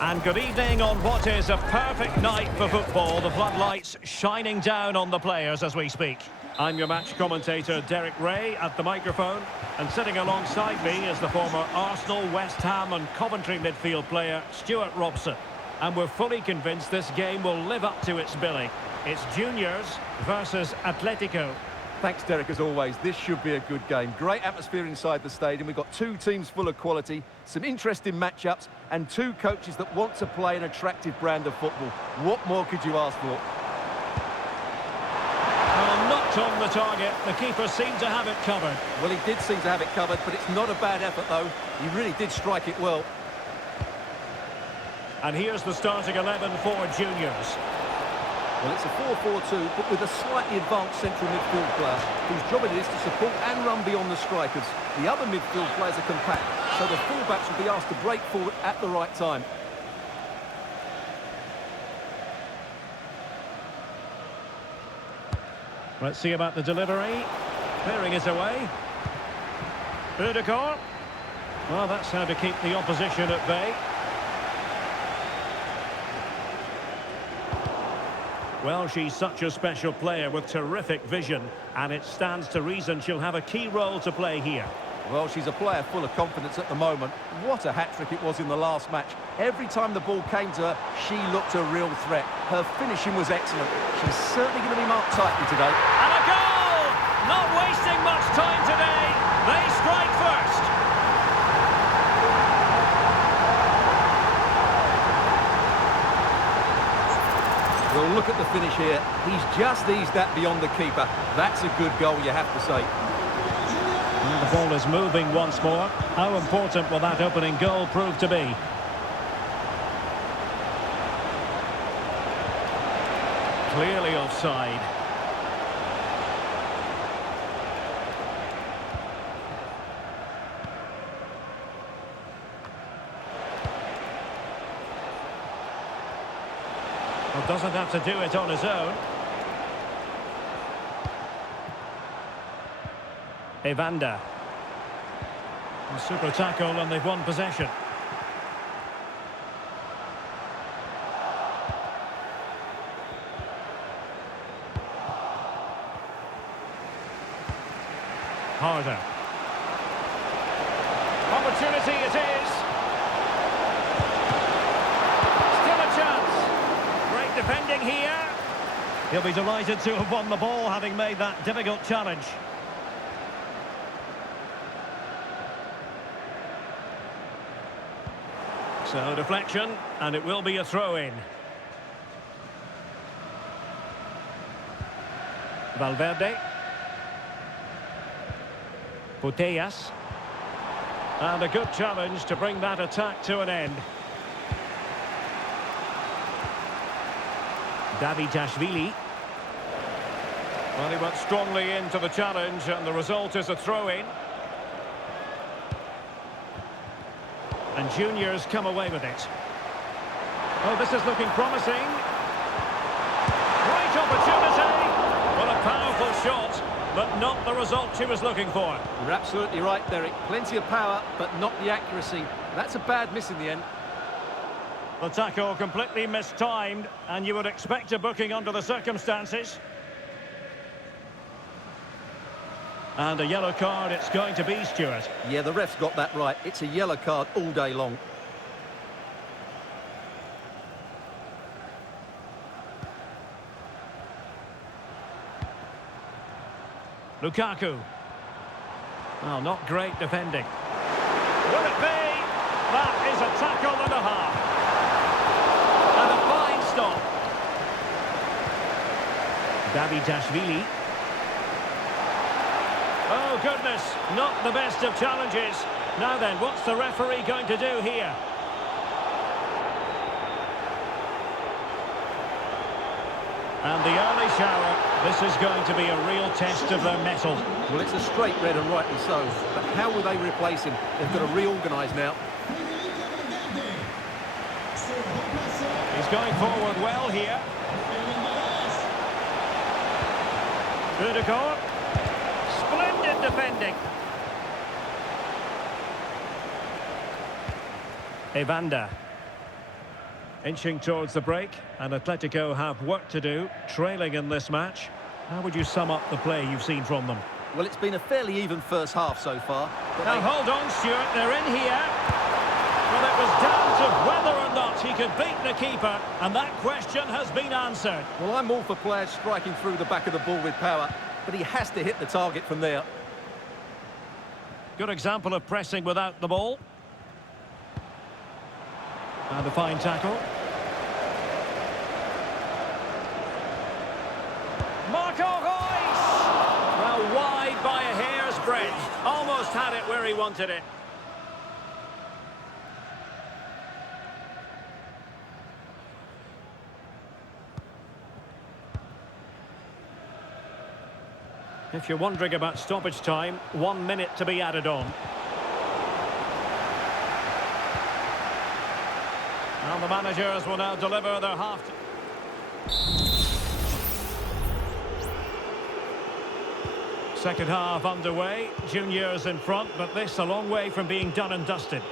And good evening on what is a perfect night for football. The floodlights shining down on the players as we speak. I'm your match commentator, Derek Ray, at the microphone. And sitting alongside me is the former Arsenal, West Ham and Coventry midfield player, Stuart Robson. And we're fully convinced this game will live up to its billing. It's Juniors versus Atletico. Thanks, Derek, as always. This should be a good game. Great atmosphere inside the stadium. We've got two teams full of quality, some interesting matchups, and two coaches that want to play an attractive brand of football. What more could you ask for? Well, not on the target. The keeper seemed to have it covered. Well, he did seem to have it covered, but it's not a bad effort, though. He really did strike it well. And here's the starting 11 for Juniors. Well, it's a 4-4-2, but with a slightly advanced central midfield player whose job it is to support and run beyond the strikers. The other midfield players are compact, so the fullbacks will be asked to break forward at the right time. Let's see about the delivery. Clearing it away. Dovbyk. Well, that's how to keep the opposition at bay. Well, she's such a special player with terrific vision, and it stands to reason she'll have a key role to play here. Well, she's a player full of confidence at the moment. What a hat-trick it was in the last match. Every time the ball came to her, she looked a real threat. Her finishing was excellent. She's certainly going to be marked tightly today. And a goal! Not wasting much time today. They strike first. Well, look at the finish here. He's just eased that beyond the keeper. That's a good goal, you have to say. And the ball is moving once more. How important will that opening goal prove to be? Clearly offside. Well, doesn't have to do it on his own. Evander. A super tackle and they've won possession. Harder. Opportunity it is. Still a chance. Great defending here. He'll be delighted to have won the ball, having made that difficult challenge. So deflection, and it will be a throw-in. Valverde. Putellas. And a good challenge to bring that attack to an end. Dovbyk. Well, he went strongly into the challenge, and the result is a throw-in. And Juniors come away with it. Oh, this is looking promising. Great opportunity. What a powerful shot, but not the result she was looking for. You're absolutely right, Derek. Plenty of power, but not the accuracy. That's a bad miss in the end. The tackle completely mistimed, and you would expect a booking under the circumstances. And a yellow card it's going to be, Stuart. Yeah, the ref's got that right. It's a yellow card all day long. Lukaku. Well, not great defending. Will it be? That is a tackle and a half. And a fine stop. Dovbyk. Oh, goodness, not the best of challenges. Now then, what's the referee going to do here? And the early shower, this is going to be a real test of their mettle. Well, it's a straight red and rightly so. But how will they replace him? They've got to reorganise now. He's going forward well here. Dovbyk. Splendid defending. Evander. Inching towards the break, and Atletico have work to do, trailing in this match. How would you sum up the play you've seen from them? Well, it's been a fairly even first half so far. Now hold on, Stuart, they're in here. Well, it was down to whether or not he could beat the keeper, and that question has been answered. Well, I'm all for players striking through the back of the ball with power, but he has to hit the target from there. Good example of pressing without the ball. And a fine tackle. Marco Reus! Well, wide by a hair's breadth. Almost had it where he wanted it. If you're wondering about stoppage time, 1 minute to be added on. And the managers will now deliver their half. Second half underway. Juniors in front, but this a long way from being done and dusted.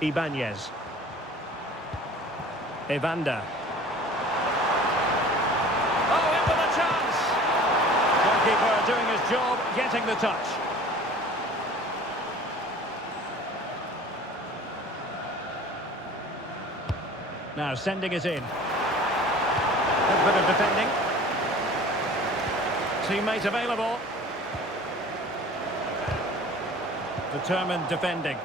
Ibanez. Evander. Oh, in with a chance! Goalkeeper doing his job, getting the touch. Now sending it in. A bit of defending. Teammate available. Determined defending.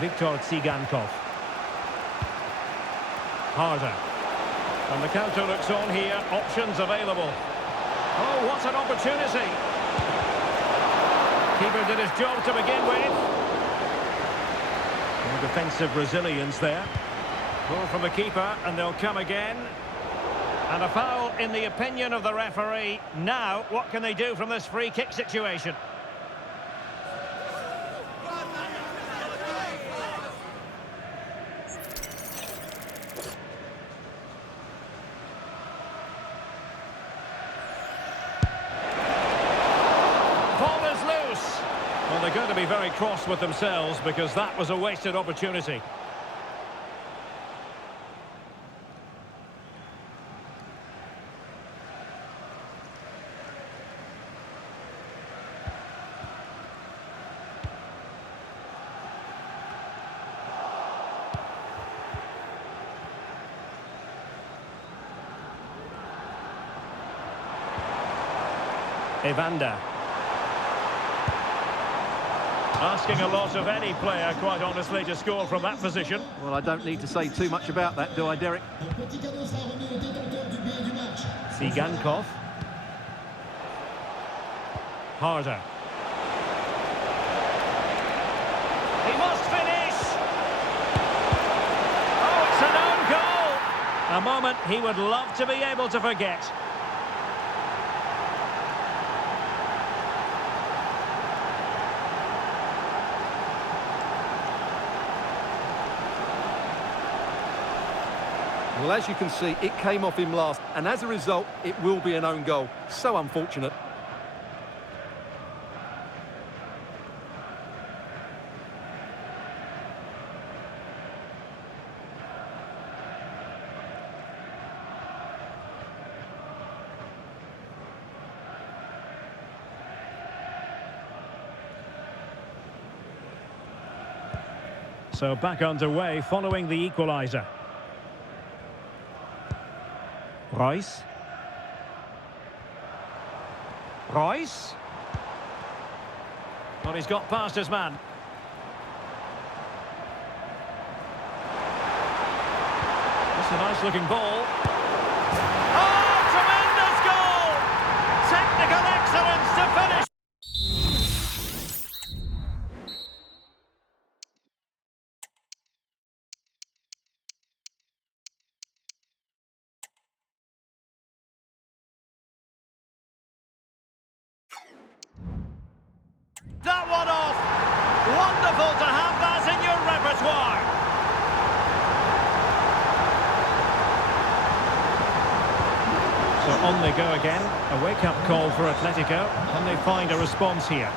Victor Tsyhankov. Harder. And the counter looks on here. Options available. Oh, what an opportunity. Keeper did his job to begin with. And defensive resilience there. Ball from the keeper, and they'll come again. And a foul in the opinion of the referee. Now, what can they do from this free kick situation? Well, they're going to be very cross with themselves because that was a wasted opportunity. Evander. Asking a lot of any player, quite honestly, to score from that position. Well, I don't need to say too much about that, do I, Derek? Tsyhankov. Harder. He must finish! Oh, it's an own goal! A moment he would love to be able to forget. Well, as you can see, it came off him last, and as a result, it will be an own goal. So unfortunate. So back underway following the equaliser. Reus. Reus. Well, he's got past his man. That's a nice looking ball. Oh, tremendous goal! Technical excellence to finish. That one off. Wonderful to have that in your repertoire. So On they go again. A wake-up call for Atletico. Can they find a response here?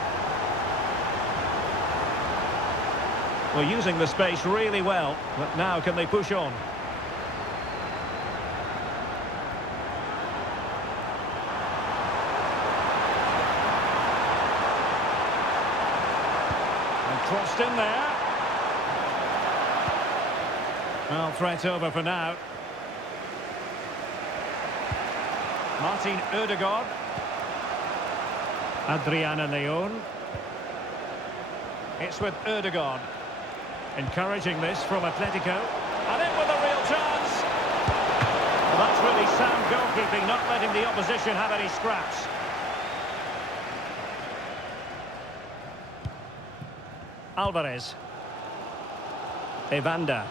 Well, using the space really well. But now can they push on? And crossed in there. Well, threat over for now. Martin Ødegaard. Adriana Leon. It's with Ødegaard. Encouraging this from Atletico. And in with a real chance. Well, that's really sound goalkeeping, not letting the opposition have any scraps. Alvarez. Evander.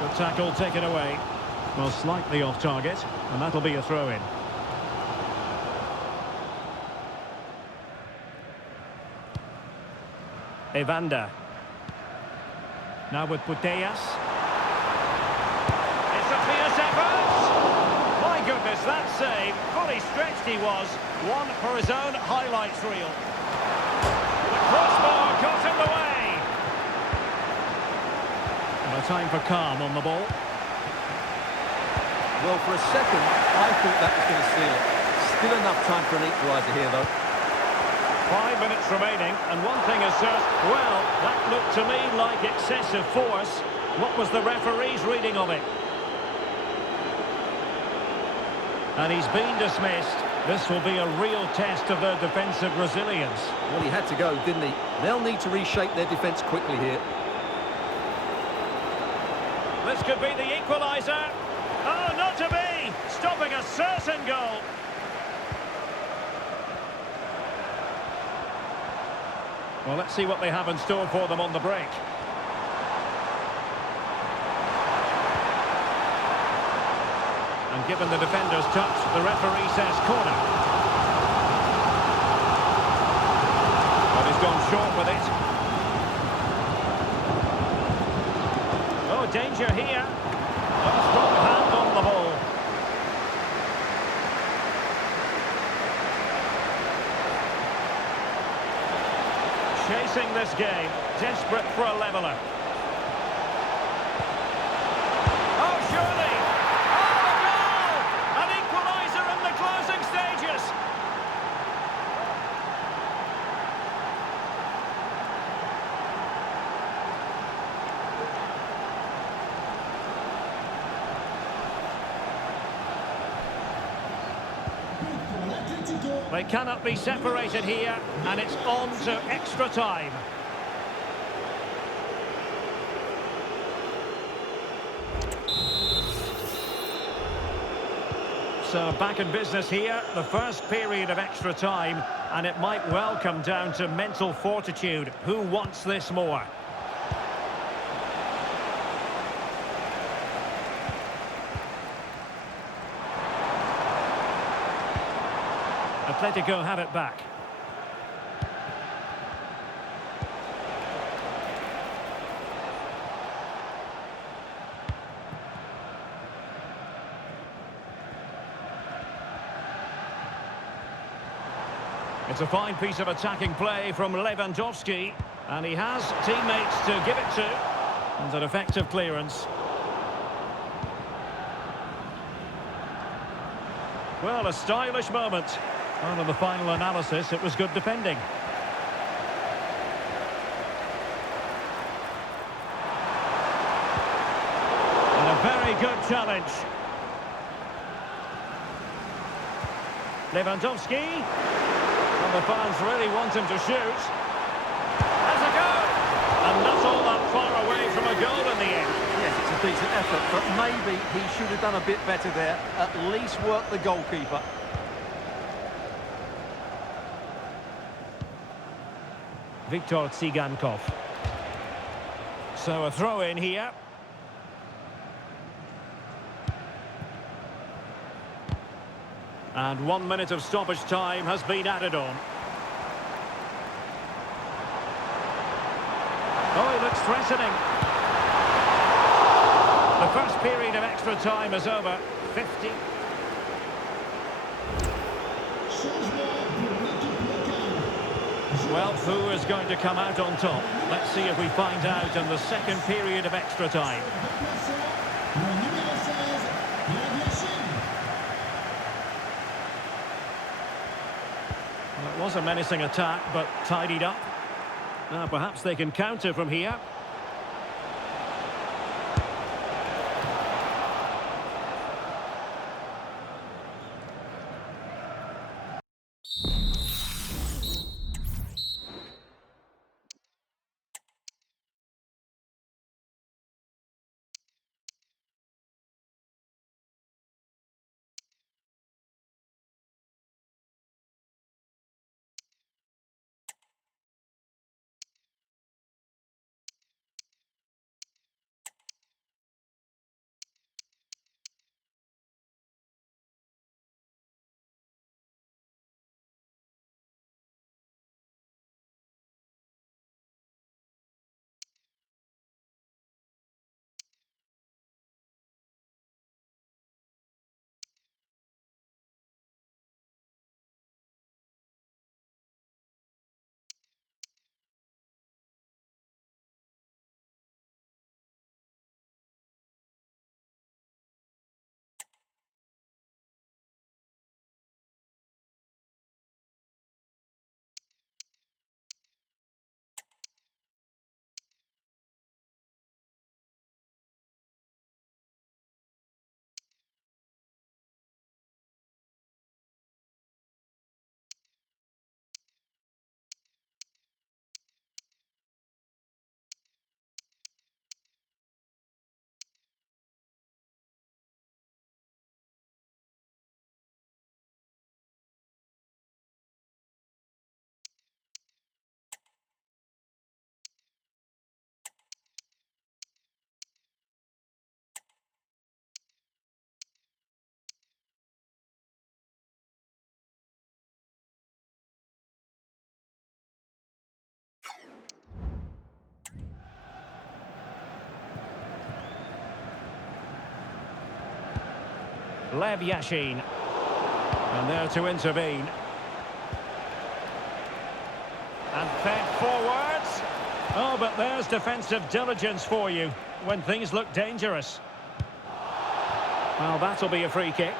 Good tackle taken away. Well, slightly off target, and that'll be a throw-in. Evander. Now with Putellas. It's a fierce effort! My goodness, that save. Fully stretched he was. One for his own highlights reel. The crossbar got in the way. And a time for calm on the ball. Well, for a second, I thought that was going to seal it. Still enough time for an equaliser here, though. 5 minutes remaining, and one thing is certain. Well, that looked to me like excessive force. What was the referee's reading of it? And he's been dismissed. This will be a real test of their defensive resilience. Well, he had to go, didn't he? They'll need to reshape their defence quickly here. This could be the equaliser. Oh, not to be! Stopping a certain goal. Well, let's see what they have in store for them on the break. And given the defender's touch, the referee says corner. But he's gone short with it. Oh, danger here. A strong hand on the ball. Chasing this game, desperate for a leveller. Oh, surely! Oh, a goal! An equaliser in the closing stages! They cannot be separated here, and it's on to extra time. So back in business here, the first period of extra time, and it might well come down to mental fortitude. Who wants this more? Atletico have it back. It's a fine piece of attacking play from Lewandowski, and he has teammates to give it to, and an effective clearance. Well, a stylish moment. And in the final analysis, it was good defending. And a very good challenge. Lewandowski. And the fans really want him to shoot. There's a goal! And not all that far away from a goal in the end. Yes, it's a decent effort, but maybe he should have done a bit better there. At least work the goalkeeper. Victor Tsyhankov. So a throw in here. And 1 minute of stoppage time has been added on. Oh, he looks threatening. The first period of extra time is over. 50. Well, who is going to come out on top? Let's see if we find out in the second period of extra time. Well, it was a menacing attack, but tidied up. Now, perhaps they can counter from here. Lev Yashin. And there to intervene. And fed forwards. Oh, but there's defensive diligence for you when things look dangerous. Well, that'll be a free kick.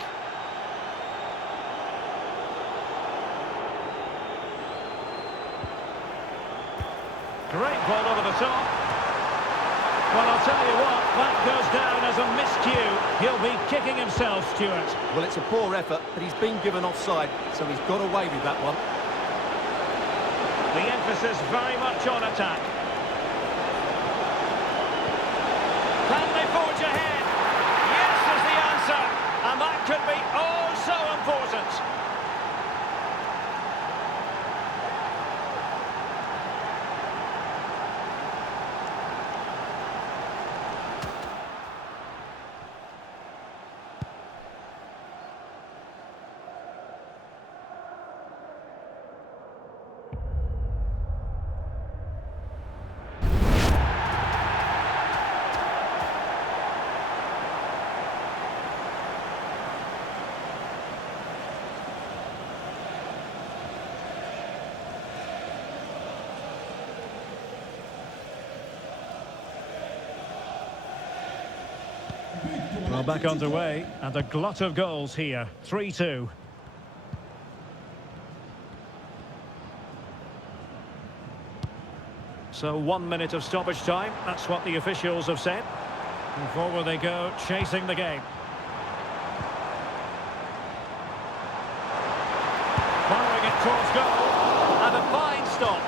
Great ball over the top. Well, I'll tell you what, that goes down as a miscue. He'll be kicking himself, Stuart. Well, it's a poor effort, but he's been given offside, so he's got away with that one. The emphasis very much on attack. Can they forge ahead? Yes is the answer, and that could be oh so important. Well, back underway, and a glut of goals here. 3-2. So 1 minute of stoppage time. That's what the officials have said. And forward they go, chasing the game. Firing it towards goal. And a fine stop.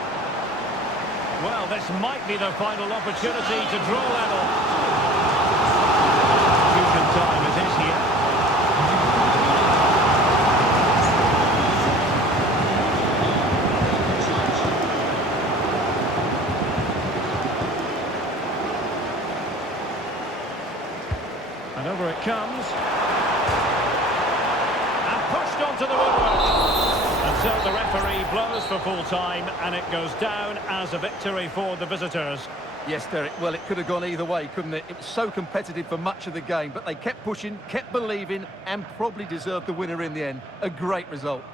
Well, this might be the final opportunity to draw level. Time it is here. And over it comes. And pushed onto the woodwork. And so the referee blows for full time, and it goes down as a victory for the visitors. Yes, Derek, well, it could have gone either way, couldn't it? It was so competitive for much of the game, but they kept pushing, kept believing, and probably deserved the winner in the end. A great result.